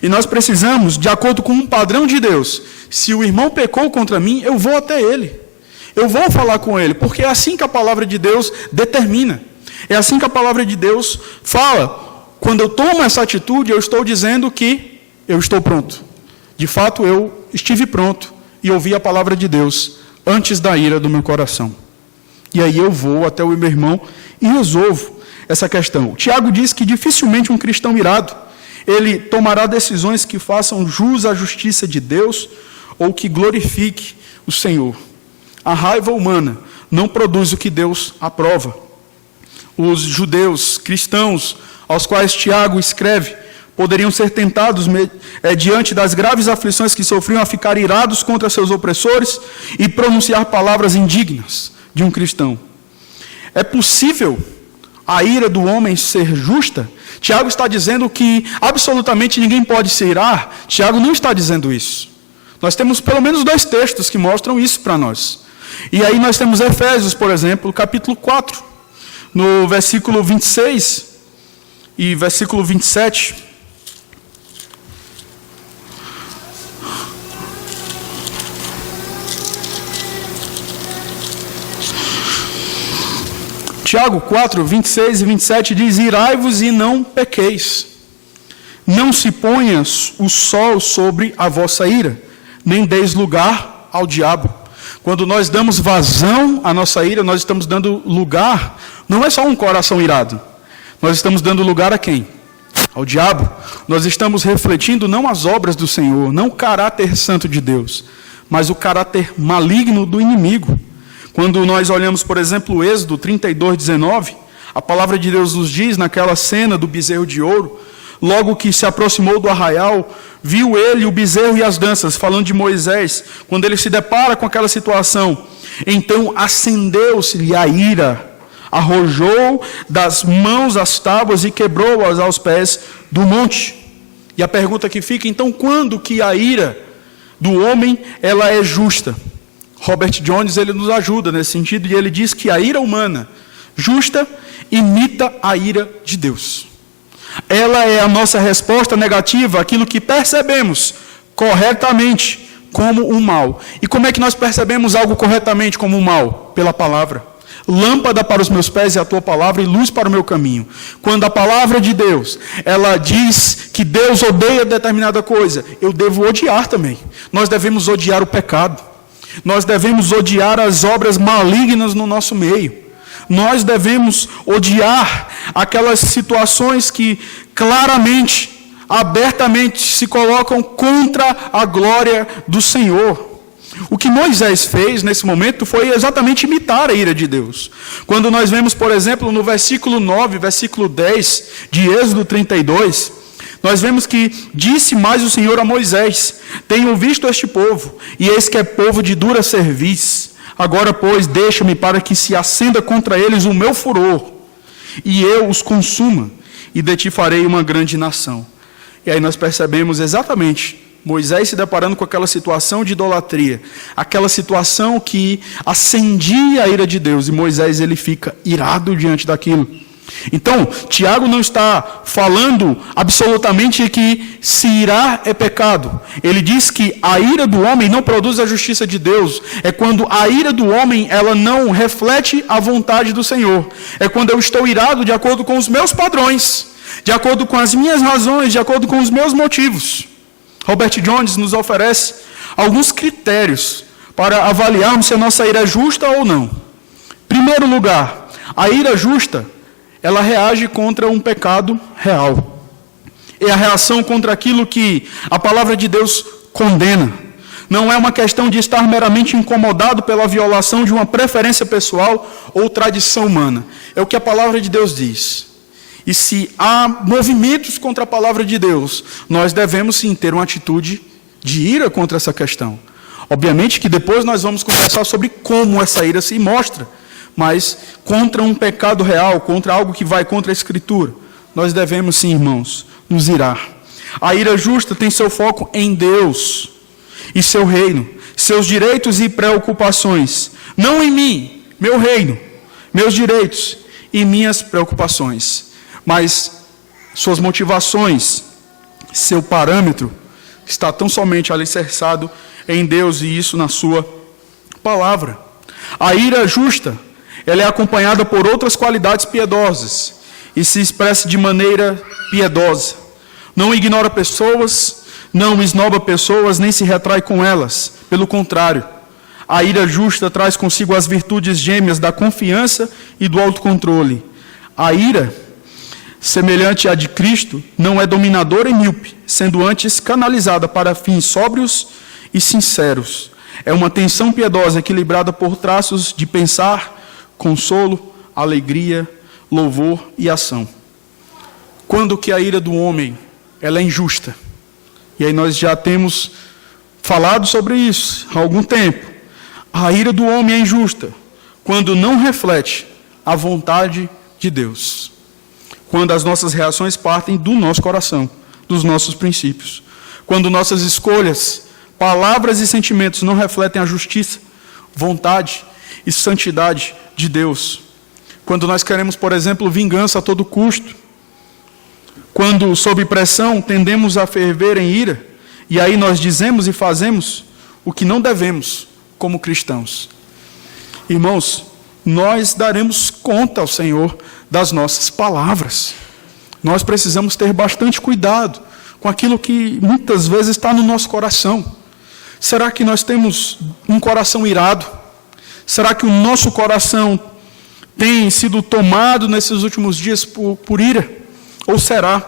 E nós precisamos, de acordo com um padrão de Deus, se o irmão pecou contra mim, eu vou até ele. Eu vou falar com ele, porque é assim que a palavra de Deus determina. É assim que a palavra de Deus fala. Quando eu tomo essa atitude, eu estou dizendo que eu estou pronto. De fato, eu estive pronto e ouvi a palavra de Deus antes da ira do meu coração. E aí eu vou até o meu irmão e resolvo essa questão. Tiago diz que dificilmente um cristão irado, ele tomará decisões que façam jus à justiça de Deus ou que glorifique o Senhor. A raiva humana não produz o que Deus aprova. Os judeus, cristãos, aos quais Tiago escreve, poderiam ser tentados, diante das graves aflições que sofriam, a ficar irados contra seus opressores e pronunciar palavras indignas de um cristão. É possível a ira do homem ser justa? Tiago está dizendo que absolutamente ninguém pode se irar. Tiago não está dizendo isso. Nós temos pelo menos 2 textos que mostram isso para nós. E aí nós temos Efésios, por exemplo, capítulo 4, no versículo 26 e versículo 27. Tiago 4, 26 e 27 diz: irai-vos e não pequeis. Não se ponha o sol sobre a vossa ira, nem deis lugar ao diabo. Quando nós damos vazão à nossa ira, nós estamos dando lugar, não é só um coração irado. Nós estamos dando lugar a quem? Ao diabo. Nós estamos refletindo não as obras do Senhor, não o caráter santo de Deus, mas o caráter maligno do inimigo. Quando nós olhamos, por exemplo, o Êxodo 32, 19, a palavra de Deus nos diz, naquela cena do bezerro de ouro, logo que se aproximou do arraial, viu ele, o bezerro e as danças, falando de Moisés, quando ele se depara com aquela situação, então acendeu-se-lhe a ira, arrojou das mãos as tábuas e quebrou-as aos pés do monte. E a pergunta que fica, então, quando que a ira do homem, ela é justa? Robert Jones, ele nos ajuda nesse sentido, e ele diz que a ira humana, justa, imita a ira de Deus. Ela é a nossa resposta negativa àquilo que percebemos corretamente como um mal. E como é que nós percebemos algo corretamente como um mal? Pela palavra. Lâmpada para os meus pés é a tua palavra e luz para o meu caminho. Quando a palavra de Deus, ela diz que Deus odeia determinada coisa, eu devo odiar também. Nós devemos odiar o pecado. Nós devemos odiar as obras malignas no nosso meio. Nós devemos odiar aquelas situações que claramente, abertamente se colocam contra a glória do Senhor. O que Moisés fez nesse momento foi exatamente imitar a ira de Deus. Quando nós vemos, por exemplo, no versículo 9, versículo 10 de Êxodo 32, nós vemos que disse mais o Senhor a Moisés: tenho visto este povo, e eis que é povo de dura cerviz. Agora, pois, deixa-me para que se acenda contra eles o meu furor, e eu os consuma, e de ti farei uma grande nação. E aí nós percebemos exatamente Moisés se deparando com aquela situação de idolatria, aquela situação que acendia a ira de Deus, e Moisés ele fica irado diante daquilo. Então, Tiago não está falando absolutamente que se irar é pecado. Ele diz que a ira do homem não produz a justiça de Deus. É quando a ira do homem, ela não reflete a vontade do Senhor. É quando eu estou irado de acordo com os meus padrões, de acordo com as minhas razões, de acordo com os meus motivos. Robert Jones nos oferece alguns critérios para avaliarmos se a nossa ira é justa ou não. Primeiro lugar, a ira justa, ela reage contra um pecado real. É a reação contra aquilo que a palavra de Deus condena. Não é uma questão de estar meramente incomodado pela violação de uma preferência pessoal ou tradição humana. É o que a palavra de Deus diz. E se há movimentos contra a palavra de Deus, nós devemos sim ter uma atitude de ira contra essa questão. Obviamente que depois nós vamos conversar sobre como essa ira se mostra. Mas contra um pecado real, contra algo que vai contra a Escritura, nós devemos sim, irmãos, nos irar. A ira justa tem seu foco em Deus e seu reino, seus direitos e preocupações. Não em mim, meu reino, meus direitos e minhas preocupações, mas suas motivações, seu parâmetro está tão somente alicerçado em Deus e isso na sua palavra. A ira justa, ela é acompanhada por outras qualidades piedosas e se expressa de maneira piedosa. Não ignora pessoas, não esnoba pessoas, nem se retrai com elas. Pelo contrário, a ira justa traz consigo as virtudes gêmeas da confiança e do autocontrole. A ira, semelhante à de Cristo, não é dominadora e míope, sendo antes canalizada para fins sóbrios e sinceros. É uma tensão piedosa equilibrada por traços de pensar, consolo, alegria, louvor e ação. Quando que a ira do homem ela é injusta? E aí nós já temos falado sobre isso há algum tempo. A ira do homem é injusta quando não reflete a vontade de Deus. Quando as nossas reações partem do nosso coração, dos nossos princípios. Quando nossas escolhas, palavras e sentimentos não refletem a justiça, vontade e santidade de Deus. Quando nós queremos, por exemplo, vingança a todo custo. Quando, sob pressão, tendemos a ferver em ira, e aí nós dizemos e fazemos o que não devemos como cristãos. Irmãos, nós daremos conta ao Senhor das nossas palavras. Nós precisamos ter bastante cuidado com aquilo que muitas vezes está no nosso coração. Será que nós temos um coração irado? Será que o nosso coração tem sido tomado nesses últimos dias por ira? Ou será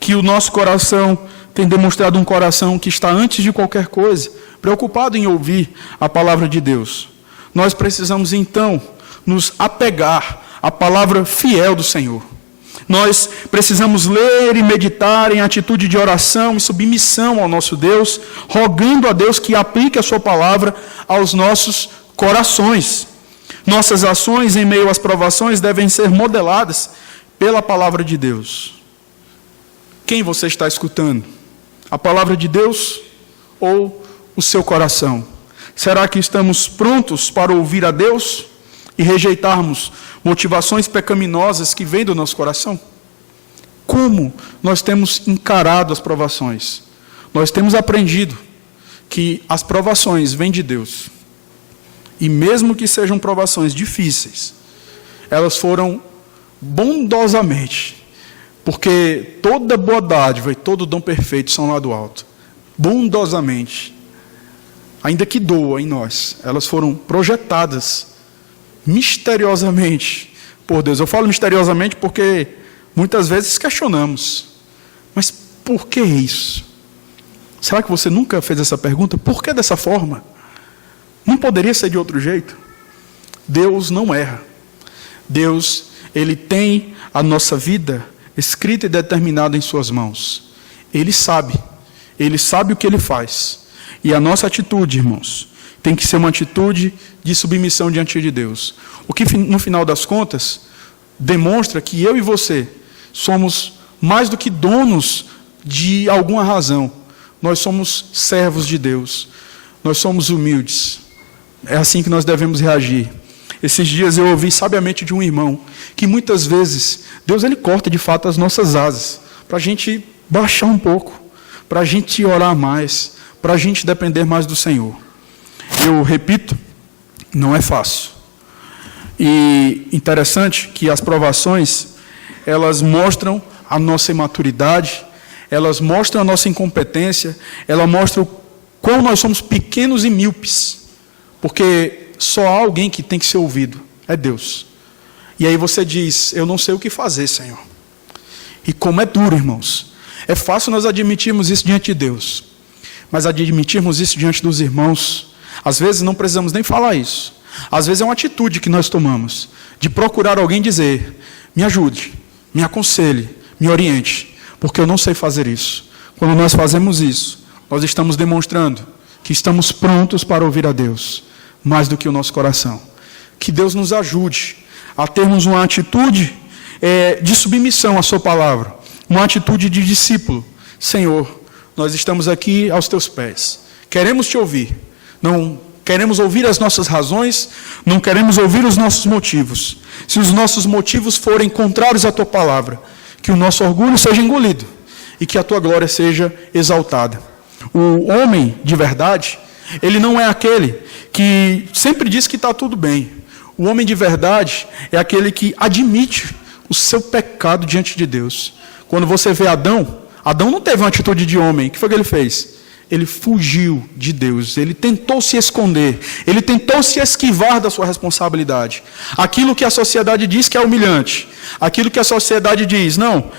que o nosso coração tem demonstrado um coração que está, antes de qualquer coisa, preocupado em ouvir a palavra de Deus? Nós precisamos, então, nos apegar à palavra fiel do Senhor. Nós precisamos ler e meditar em atitude de oração e submissão ao nosso Deus, rogando a Deus que aplique a sua palavra aos nossos corações. Nossas ações em meio às provações devem ser modeladas pela palavra de Deus. Quem você está escutando? A palavra de Deus ou o seu coração? Será que estamos prontos para ouvir a Deus e rejeitarmos motivações pecaminosas que vêm do nosso coração? Como nós temos encarado as provações? Nós temos aprendido que as provações vêm de Deus. E mesmo que sejam provações difíceis, elas foram bondosamente, porque toda boa dádiva e todo dom perfeito são lá do alto. Bondosamente, ainda que doa em nós, elas foram projetadas misteriosamente por Deus. Eu falo misteriosamente porque muitas vezes questionamos. Mas por que isso? Será que você nunca fez essa pergunta? Por que dessa forma? Não poderia ser de outro jeito? Deus não erra. Deus, Ele tem a nossa vida escrita e determinada em suas mãos. Ele sabe o que Ele faz. E a nossa atitude, irmãos, tem que ser uma atitude de submissão diante de Deus. O que, no final das contas, demonstra que eu e você somos mais do que donos de alguma razão. Nós somos servos de Deus. Nós somos humildes. É assim que nós devemos reagir. Esses dias eu ouvi sabiamente de um irmão que muitas vezes Deus ele corta de fato as nossas asas para a gente baixar um pouco, para a gente orar mais, para a gente depender mais do Senhor. Eu repito, não é fácil. E interessante que as provações, elas mostram a nossa imaturidade, elas mostram a nossa incompetência, elas mostram o quão nós somos pequenos e míopes, porque só há alguém que tem que ser ouvido, é Deus. E aí você diz, eu não sei o que fazer, Senhor. E como é duro, irmãos. É fácil nós admitirmos isso diante de Deus, mas admitirmos isso diante dos irmãos, às vezes não precisamos nem falar isso. Às vezes é uma atitude que nós tomamos, de procurar alguém dizer, me ajude, me aconselhe, me oriente, porque eu não sei fazer isso. Quando nós fazemos isso, nós estamos demonstrando que estamos prontos para ouvir a Deus, mais do que o nosso coração. Que Deus nos ajude a termos uma atitude de submissão à sua palavra, uma atitude de discípulo. Senhor, nós estamos aqui aos teus pés, queremos te ouvir, não queremos ouvir as nossas razões, não queremos ouvir os nossos motivos. Se os nossos motivos forem contrários à tua palavra, que o nosso orgulho seja engolido e que a tua glória seja exaltada. O homem de verdade, ele não é aquele que sempre diz que está tudo bem. O homem de verdade é aquele que admite o seu pecado diante de Deus. Quando você vê Adão, Adão não teve uma atitude de homem. O que foi que ele fez? Ele fugiu de Deus, ele tentou se esconder, ele tentou se esquivar da sua responsabilidade. Aquilo que a sociedade diz que é humilhante, aquilo que a sociedade diz, não,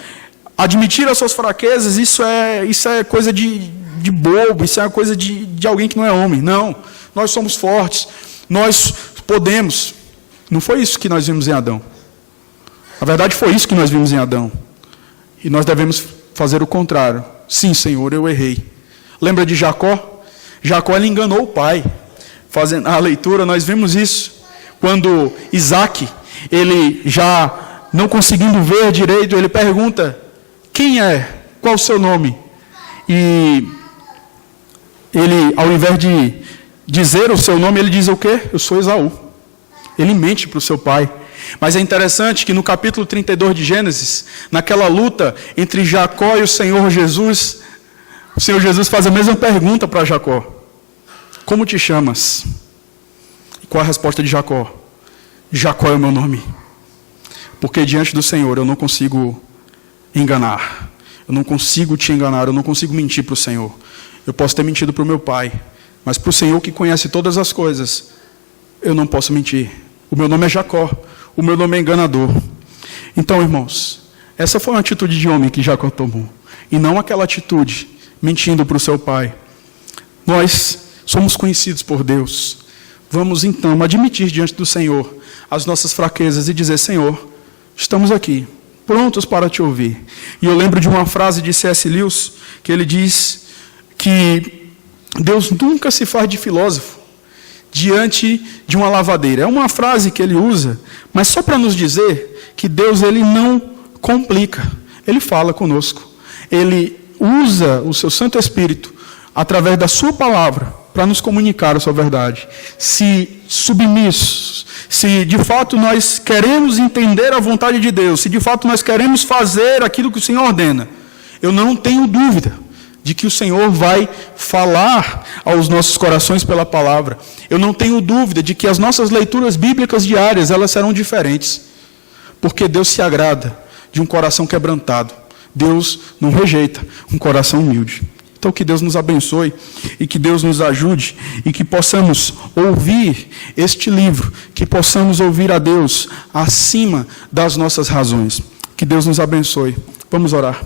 admitir as suas fraquezas, isso é coisa de bobo, isso é coisa de alguém que não é homem. Não, nós somos fortes, nós podemos. Não foi isso que nós vimos em Adão. Na verdade, foi isso que nós vimos em Adão. E nós devemos fazer o contrário. Sim, Senhor, eu errei. Lembra de Jacó? Jacó, ele enganou o pai. Fazendo a leitura, nós vimos isso. Quando Isaac, ele já não conseguindo ver direito, ele pergunta, quem é? Qual o seu nome? E ele, ao invés de dizer o seu nome, ele diz o quê? Eu sou Esaú. Ele mente para o seu pai. Mas é interessante que no capítulo 32 de Gênesis, naquela luta entre Jacó e o Senhor Jesus faz a mesma pergunta para Jacó. Como te chamas? E qual a resposta de Jacó? Jacó é o meu nome. Porque diante do Senhor eu não consigo enganar. Eu não consigo te enganar, eu não consigo mentir para o Senhor. Eu posso ter mentido para o meu pai, mas para o Senhor que conhece todas as coisas, eu não posso mentir. O meu nome é Jacó, o meu nome é enganador. Então, irmãos, essa foi uma atitude de homem que Jacó tomou. E não aquela atitude mentindo para o seu pai. Nós somos conhecidos por Deus. Vamos então admitir diante do Senhor as nossas fraquezas e dizer, Senhor, estamos aqui, prontos para te ouvir. E eu lembro de uma frase de C.S. Lewis, que ele diz que Deus nunca se faz de filósofo diante de uma lavadeira. É uma frase que ele usa, mas só para nos dizer que Deus, ele não complica. Ele fala conosco. Ele usa o seu Santo Espírito, através da sua palavra, para nos comunicar a sua verdade. Se submissos, se de fato nós queremos entender a vontade de Deus, se de fato nós queremos fazer aquilo que o Senhor ordena, eu não tenho dúvida de que o Senhor vai falar aos nossos corações pela palavra. Eu não tenho dúvida de que as nossas leituras bíblicas diárias, elas serão diferentes. Porque Deus se agrada de um coração quebrantado. Deus não rejeita um coração humilde. Então que Deus nos abençoe e que Deus nos ajude e que possamos ouvir este livro, que possamos ouvir a Deus acima das nossas razões. Que Deus nos abençoe. Vamos orar.